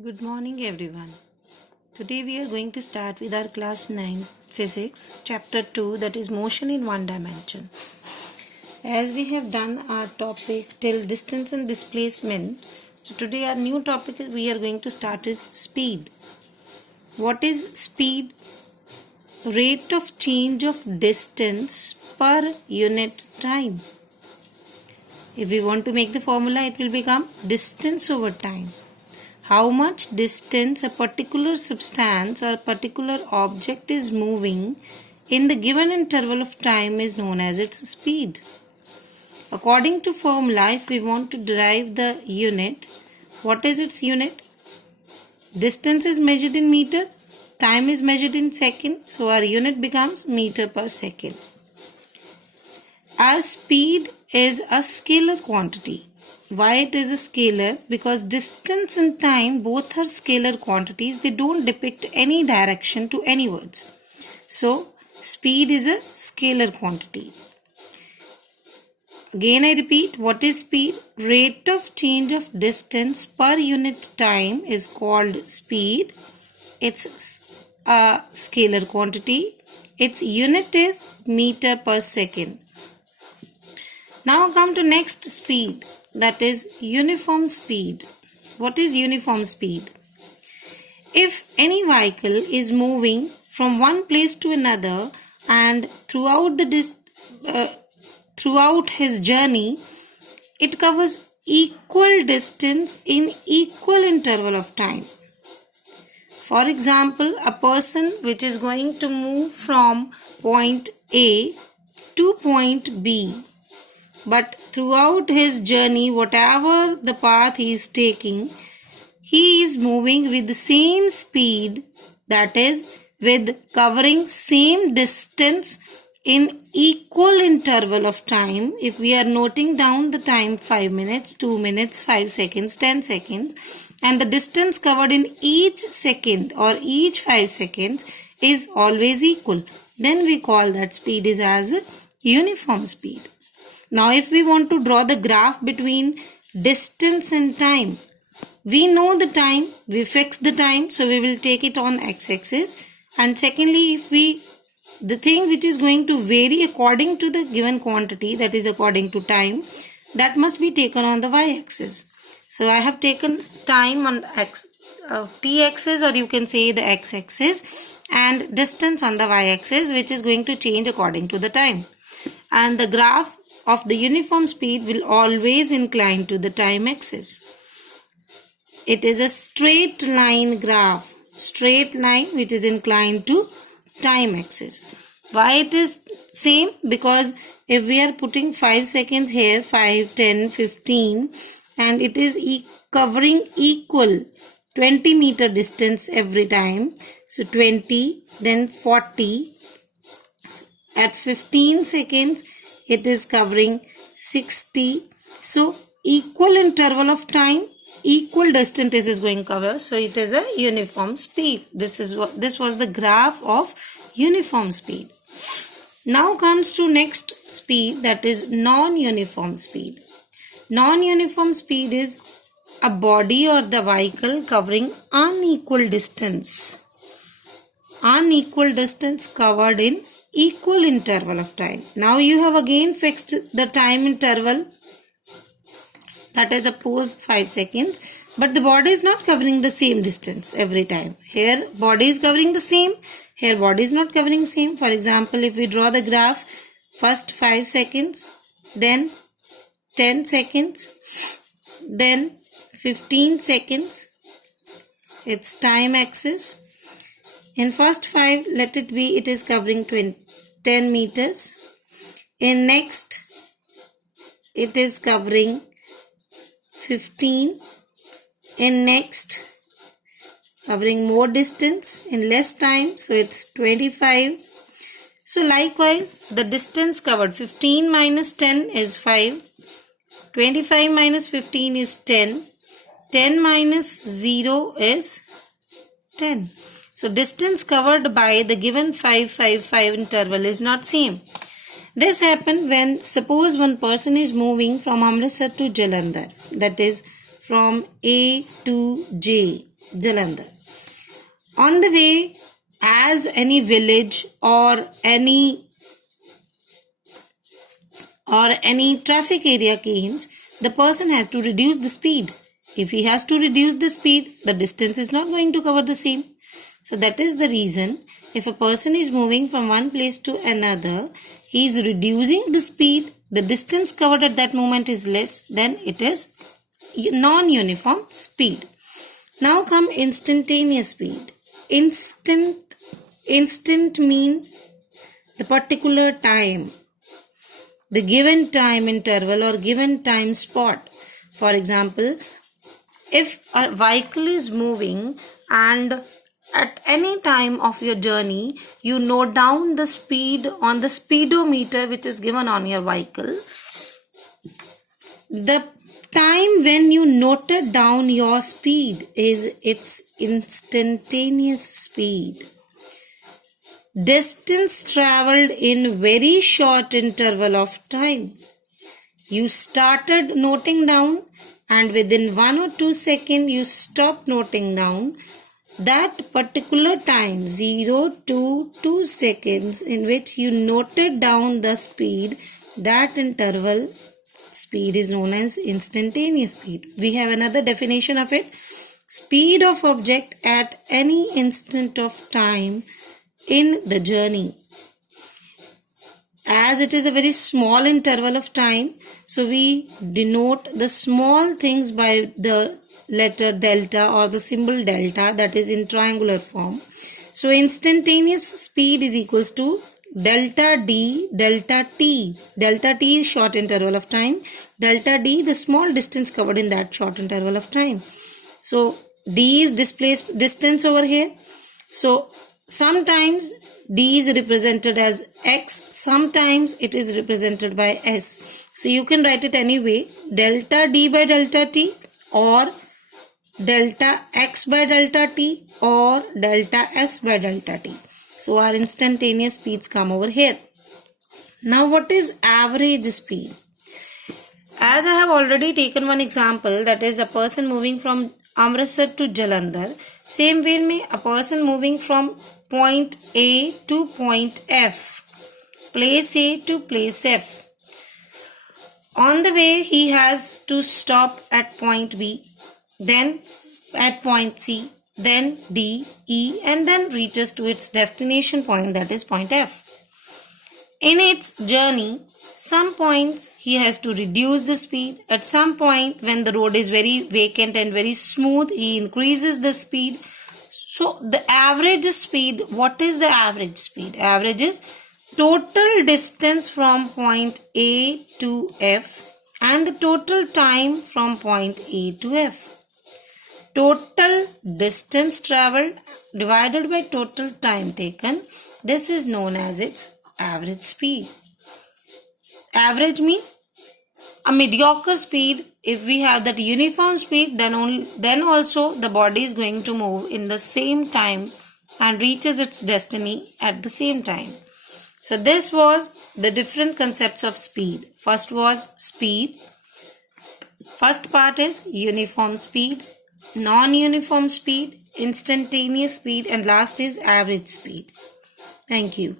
Good morning everyone. Today we are going to start with our class 9 physics chapter 2, that is motion in one dimension. As we have done our topic till distance and displacement, so today our new topic we are going to start is speed. What is speed? Rate of change of distance per unit time. If we want to make the formula, it will become distance over time. How much distance a particular substance or particular object is moving in the given interval of time is known as its speed. According to formula, if we want to derive the unit, what is its unit? Distance is measured in meter, time is measured in second, so our unit becomes meter per second. Our speed is a scalar quantity. Why it is a scalar? Because distance and time both are scalar quantities. They don't depict any direction to any words. So, speed is a scalar quantity. Again I repeat, what is speed? Rate of change of distance per unit time is called speed. It's a scalar quantity. Its unit is meter per second. Now come to next speed, that is uniform speed. What is uniform speed? If any vehicle is moving from one place to another and throughout his journey, it covers equal distance in equal interval of time. For example, a person which is going to move from point A to point B, but throughout his journey, whatever the path he is taking, he is moving with the same speed, that is with covering same distance in equal interval of time. If we are noting down the time 5 minutes, 2 minutes, 5 seconds, 10 seconds, and the distance covered in each second or each 5 seconds is always equal, then we call that speed is as uniform speed. Now if we want to draw the graph between distance and time, we know the time, we fix the time, so we will take it on x-axis. And secondly, the thing which is going to vary according to the given quantity, that is according to time, that must be taken on the y-axis. So I have taken time on t-axis, or you can say the x-axis, and distance on the y-axis, which is going to change according to the time. And the graph of the uniform speed will always incline to the time axis. It is a straight line graph, straight line which is inclined to time axis. Why it is same? Because if we are putting 5 seconds here, 5, 10, 15, and it is covering equal 20 meter distance every time. So 20, then 40. At 15 seconds, it is covering 60. So equal interval of time, equal distance is going to cover. So it is a uniform speed. This was the graph of uniform speed. Now comes to next speed, that is non-uniform speed. Non-uniform speed is a body or the vehicle covering unequal distance. Unequal distance covered in equal interval of time. Now you have again fixed the time interval, that is suppose 5 seconds, but the body is not covering the same distance every time. Here body is covering the same, here body is not covering same. For example, if we draw the graph, first 5 seconds, then 10 seconds, then 15 seconds, it's time axis. In first 5, let it be, it is covering 10 meters. In next, it is covering 15. In next, covering more distance in less time, so it's 25. So likewise, the distance covered, 15 minus 10 is 5. 25 minus 15 is 10. 10 minus 0 is 10. So distance covered by the given 5, 5, 5 interval is not same. This happens when suppose one person is moving from Amritsar to Jalandhar, that is from A to J. Jalandhar. On the way, as any village or any traffic area comes, the person has to reduce the speed. If he has to reduce the speed, the distance is not going to cover the same. So that is the reason, if a person is moving from one place to another, he is reducing the speed, the distance covered at that moment is less, then it is non-uniform speed. Now come instantaneous speed. Instant mean the particular time, the given time interval or given time spot. For example, if a vehicle is moving and at any time of your journey, you note down the speed on the speedometer which is given on your vehicle. The time when you noted down your speed is its instantaneous speed. Distance traveled in very short interval of time. You started noting down and within 1 or 2 seconds you stopped noting down. That particular time, 0 to 2 seconds in which you noted down the speed, that interval speed is known as instantaneous speed. We have another definition of it. Speed of object at any instant of time in the journey. As it is a very small interval of time, so we denote the small things by the letter delta or the symbol delta, that is in triangular form. So instantaneous speed is equals to delta D, delta T. Delta T is short interval of time. Delta D, the small distance covered in that short interval of time. So D is displaced distance over here. So sometimes D is represented as X, sometimes it is represented by S. So you can write it any way, delta D by delta T or delta X by delta T or delta S by delta T. So our instantaneous speeds come over here. Now what is average speed? As I have already taken one example, that is a person moving from Amritsar to Jalandhar. Same way में a person moving from point A to point F, place A to place F. On the way, he has to stop at point B, then at point C, then D, E, and then reaches to its destination point, that is point F. In its journey, some points he has to reduce the speed. At some point, when the road is very vacant and very smooth, he increases the speed. So the average speed, what is the average speed? Average is total distance from point A to F and the total time from point A to F. Total distance traveled divided by total time taken. This is known as its average speed. Average means a mediocre speed. If we have that uniform speed, then also the body is going to move in the same time and reaches its destiny at the same time. So this was the different concepts of speed. First was speed. First part is uniform speed, non-uniform speed, instantaneous speed, and last is average speed. Thank you.